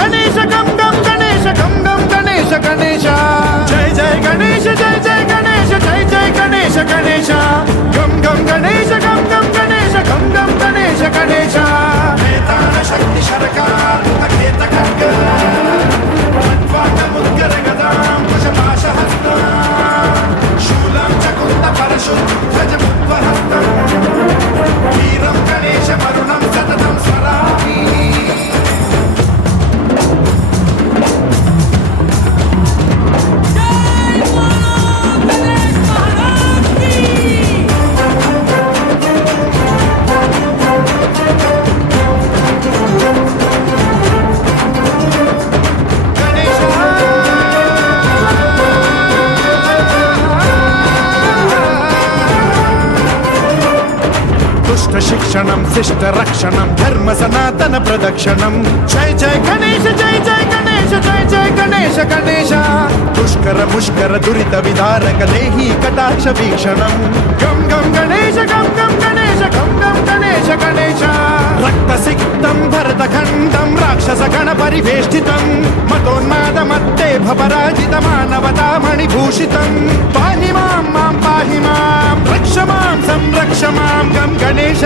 గణేశ గం గం గణేశ గం గం గణేశ గణేశ జయ జయ గణేశ జయ జయ గణేశ జయ జయ గణేశ గణేశ గం గం గణేశ గం గం గణేశ గం గం గణేశ గణేశ వేదాన శక్తి శరకార్ అఖేత ఖడ్గ ఖడ్వాంగ ముద్గర గదాం కుశపాశ హస్తం శూలం చకుంద పరశుం ధ్వజ ముద్వహస్తం వీరం గణేశ మరుణం సతతం స్మరామి శిక్షణం శిష్ట రక్షణం ధర్మ సనాతన ప్రదక్షిణం జయ జయ గణేశ జయ జయ గణేశ జయ జయ గణేశ గణేశ పుష్కర ముష్కర దురిత విదారక దేహి కటాక్ష వీక్షణం గం గం గణేశ గం గం గణేశ గం గం గణేశ గణేశ రక్త సిక్తం భరత ఖండం రాక్షస గణ పరివేష్టితం మతోన్మాద మత్తే భపరాజిత మానవతా మణిభూషితం పాహి మాం మాం పాహి మాం రక్ష మాం సంరక్ష మాం గం గణేశ